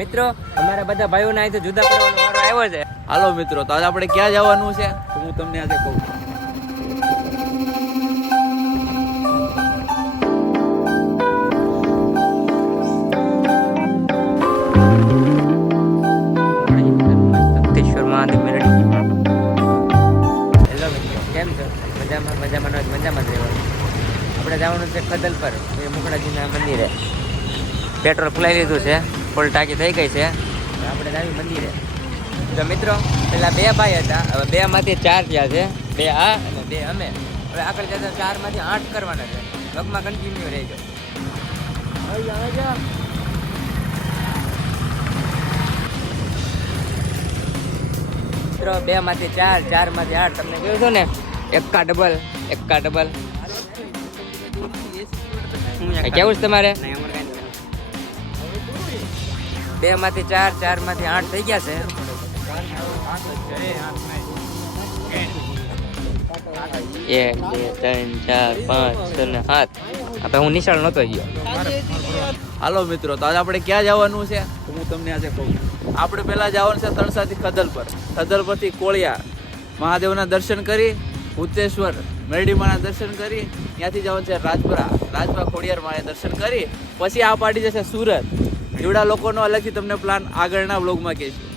મિત્રો અમારા બધા ભાઈઓને અહીં તો જુદા પડવાનો વારો આવ્યો છે. હાલો મિત્રો, તો આજે આપણે ક્યાં જવાનું છે તો હું તમને આજે કહું. તખતેશ્વર મહાદેવ મેરડી. હેલો મિત્રો, કેમ છો? મજામાં જ રહેવાનું. આપણે જવાનું છે ખદલ પર એ મુકડાજીના મંદિરે. પેટ્રોલ ખુલાવી લીધું છે, ફૂલ ટાંકી થઈ ગઈ છે. આપણે જાવી મંદિરે. તો મિત્રો પેલા 2 ભાઈ હતા, હવે 2 માંથી 4 થયા છે. 2 આ અને 2 અમે. હવે આગળ જતા 4 માંથી 8 કરવાના છે. લગમાં કન્ટિન્યુ રહી ગયો. મિત્રો 2 માંથી 4, 4 માંથી 8. તમને કહ્યું છું ને, એક્કા ડબલ. કેવું છે તમારે? 2 માંથી 4, 4 માંથી 8 થઈ ગયા છે. 1, 2, 3, 4, 5, 6 ને 7. હવે હું નિશાળ નહોતો ગયો. હાલો મિત્રો, તો આજે આપણે ક્યાં જવાનું છે તો હું તમને આજે કહું. આપણે પહેલા જવાનું છે તણસાથી ખદલ પર. ખદલ પરથી કોળિયા મહાદેવના દર્શન કરી, ભૂતેશ્વર મેરડીમાના દર્શન કરી, ત્યાંથી જવાનું છે રાજપરા ખોડિયાર માના દર્શન કરી, પછી આ પાડી જશે સુરત. એવડા લોકોનો અલગથી તમને પ્લાન આગળના વ્લોગમાં કહીશું.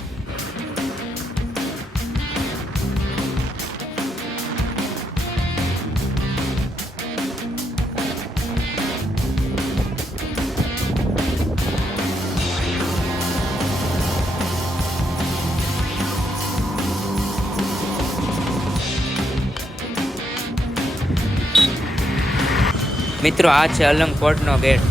મિત્રો આ છે અલંગ કોટનો ગેટ.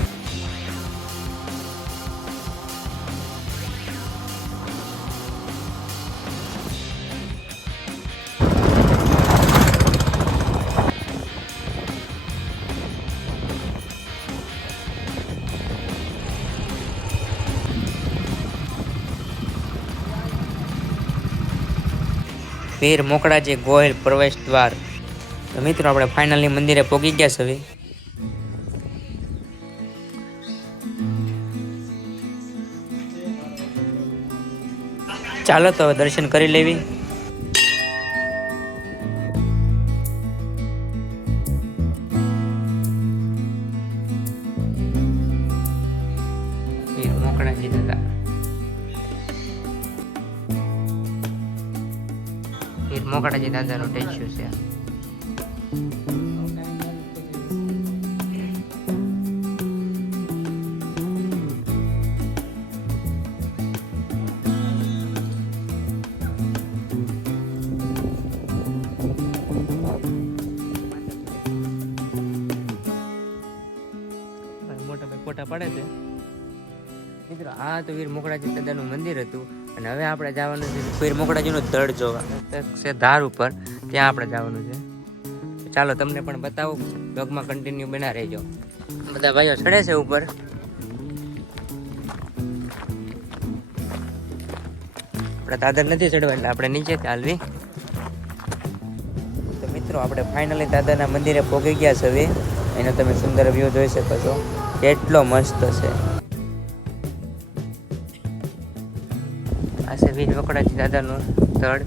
વીર મોકળાજી ગોહિલ પ્રવેશ દ્વાર. તો મિત્રો આપણે ફાઇનલી મંદિરે પહોંચી ગયા છે. ચાલો તો હવે દર્શન કરી લેવી. મોકળાજી દાદા, મોકળાજી દાદાનો સ્ટેચ્યુ છે. મોટા ભાઈ ફોટા પડે છે. મિત્રો આ તો વીર મોકળાજી દાદાનું મંદિર હતું, અને હવે આપણે જવાનું છે વીર મોકળાજીનો ધડ જોવા છે ધાર ઉપર. ત્યાં આપણે જવાનું છે. ચાલો તમને પણ બતાવું, બ્લોગમાં કન્ટિન્યુ બના રહેજો. બધા ભાઈઓ ચડે છે ઉપર. આપણે દાદર નથી ચડવા એટલે આપણે નીચે ચાલવી. તો મિત્રો આપણે ફાઇનલી દાદાના મંદિરે પહોંચી ગયા છે. હવે એનો તમે સુંદર વ્યૂ જોઈ શકો છો, કેટલો મસ્ત છે. આ છે વીર મોકળાજી દાદાનું ધડ.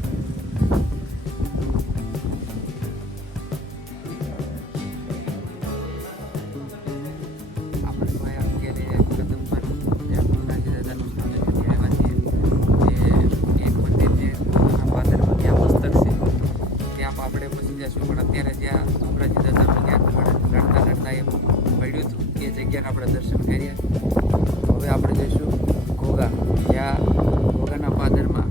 આપણે પછી જશું, પણ અત્યારે જ્યાં મોકળાજી દાદાનું લડતા એમ પડ્યું હતું એ જગ્યાને આપણે દર્શન કર્યા. હવે આપણે જઈશું ઘોઘા, જ્યાં ઘોઘાના પાદરમાં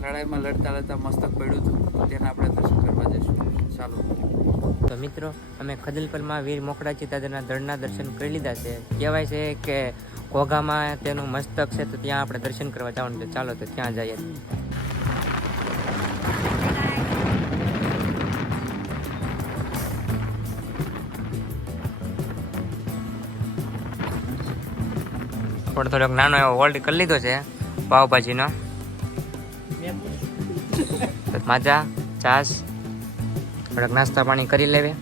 લડાઈમાં લડતા મસ્તક પડ્યું હતું, તો તેના આપણે દર્શન કરવા જઈશું. ચાલો. તો મિત્રો અમે ખદલપરમાં વીર મોકળાજી દાદાના ધડના દર્શન કરી લીધા છે. કહેવાય છે કે ઘોઘામાં તેનું મસ્તક છે, તો ત્યાં આપણે દર્શન કરવા જવાનું છે. ચાલો તો ત્યાં જઈએ. થોડોક નાનો એવો હોલ્ડ કરી લીધો છે પાવભાજીનો. માજા, છાશ, થોડાક નાસ્તા પાણી કરી લેવે.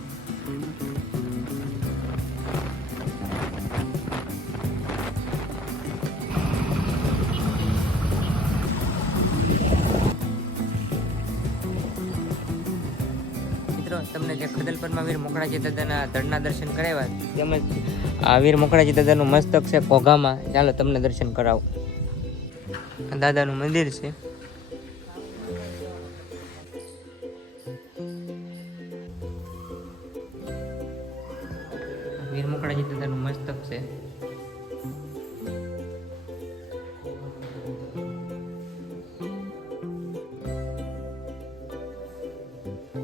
તમને જે ખદલપરમાં વીર મોકળાજી દાદાના ધડના દર્શન કરાવ્યા તેમજ આ વીર મોકળાજી દાદાનું મસ્તક છે ઘોઘામાં. ચાલો તમને દર્શન કરાવો. દાદાનું મંદિર છે. વીર મોકળાજી દાદાનું મસ્તક છે.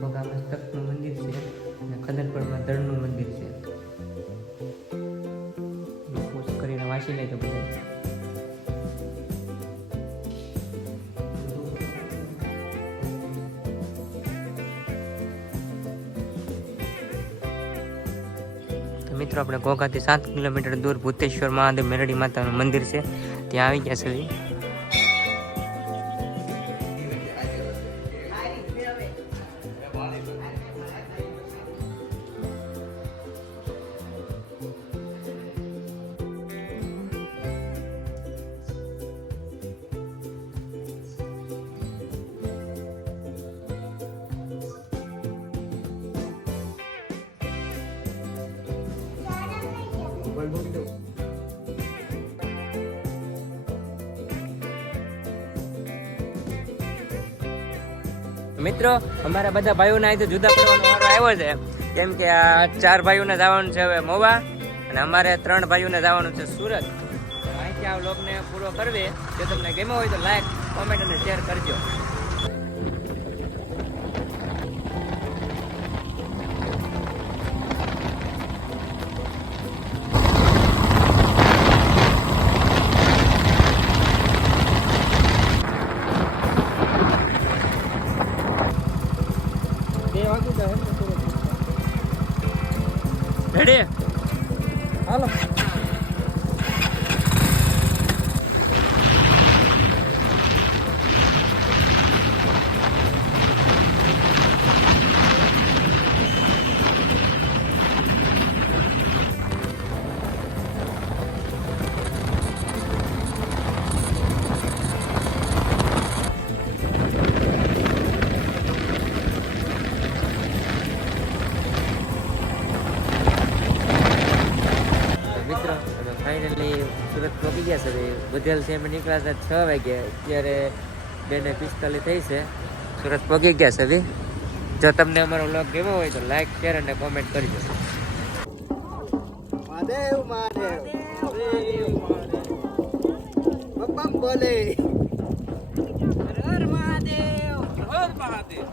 ઘોઘા મસ્તકનું મંદિર છે અને ખદલપરમાં દળનું મંદિર છે. પોસ્ટ કરીને વાંચી લેજો બધા. મિત્રો આપણે ઘોઘાથી 7 કિલોમીટર દૂર ભૂતેશ્વર મહાદેવ મેરડી માતાનું મંદિર છે, ત્યાં આવી ગયા છે. મિત્રો અમારા બધા ભાઈઓને અહીં તો જુદા પડવાનો વારો આવ્યો છે, કેમ કે આ 4 ભાઈઓને જવાનું છે હવે મોવા અને અમારે 3 ભાઈઓને જવાનું છે સુરત. અહીંથી આ વ્લોગને પૂરો કરવી. જો તમને ગમ્યો હોય તો લાઈક, કોમેન્ટ અને શેર કરજો. રેડી હાલો. ફાઇનલી સુરત પહોંચી ગયા છે. બધેલ છે એમ નીકળ્યા હતા 6 વાગે, અત્યારે 2:45 થઈ છે. સુરત પહોંચી ગયા છે. જો તમને અમારો વ્લોગ ગમ્યો હોય તો લાઈક, શેર અને કોમેન્ટ કરજો. મહાદેવ મહાદેવ બપ્પા બોલે. હર હર મહાદેવ. હર મહાદેવ.